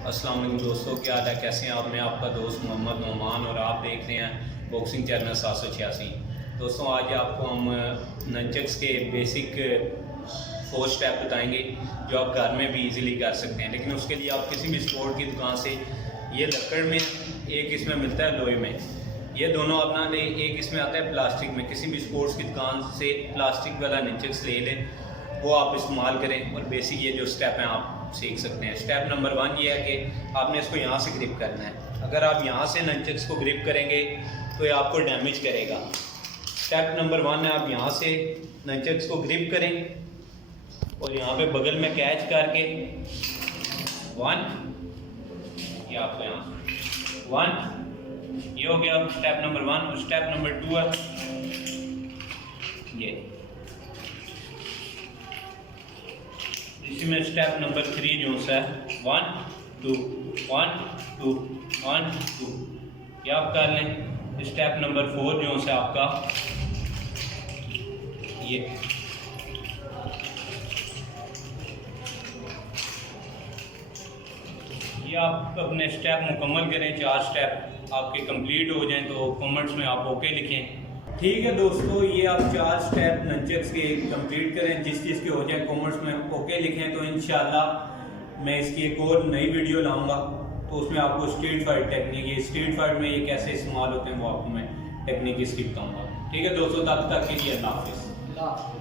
अस्सलाम वालेकुम दोस्तों, क्या हाल है, कैसे हैं आप। मैं आपका दोस्त मोहम्मद नोमान और आप देख रहे हैं बॉक्सिंग चैनल 786। दोस्तों आज आपको हम नंचक्स के बेसिक 4 स्टेप बताएंगे जो आप घर में भी इजीली कर सकते हैं। लेकिन उसके लिए आप किसी भी स्पोर्ट की दुकान से, ये लकड़ में, एक इसमें मिलता है लोहे में, ये दोनों अपना ले। एक इसमें आता है प्लास्टिक में। किसी भी स्पोर्ट्स की दुकान से प्लास्टिक वाला नंचक्स ले लें, वो आप इस्तेमाल करें और बेसिक ये जो स्टेप हैं आप सीख सकते हैं। स्टेप नंबर 1 ये है कि आपने इसको यहाँ से ग्रिप करना है। अगर आप यहाँ से नंचक्स को ग्रिप करेंगे तो ये आपको डैमेज करेगा। स्टेप नंबर 1 है, आप यहाँ से नंचक्स को ग्रिप करें और यहाँ पे बगल में कैच करके 1, ये आपको यहाँ 1, ये हो गया स्टेप नंबर 1। और स्टेप नंबर 2 है ये, इसमें स्टेप नंबर 3 जो सा है 1 2 1 2 1 2, ये आप कर लें। स्टेप नंबर 4 जो सा आपका ये आप अपने स्टेप मुकम्मल करें। 4 स्टेप आपके कंप्लीट हो जाएं तो कमेंट्स में आप ओके लिखें। ठीक है दोस्तों, ये आप 4 स्टेप नंचक्स के कंप्लीट करें। जिस चीज़ के हो जाए कमेंट्स में ओके लिखें, तो इंशाल्लाह मैं इसकी एक और नई वीडियो लाऊंगा। तो उसमें आपको स्ट्रीट फाइट टेक्निक, ये स्ट्रीट फाइट में ये कैसे इस्तेमाल होते हैं वो आपको मैं टेक्निक इसकी बताऊँगा। ठीक है दोस्तों, तब तक के लिए अल्लाह हाफिज़।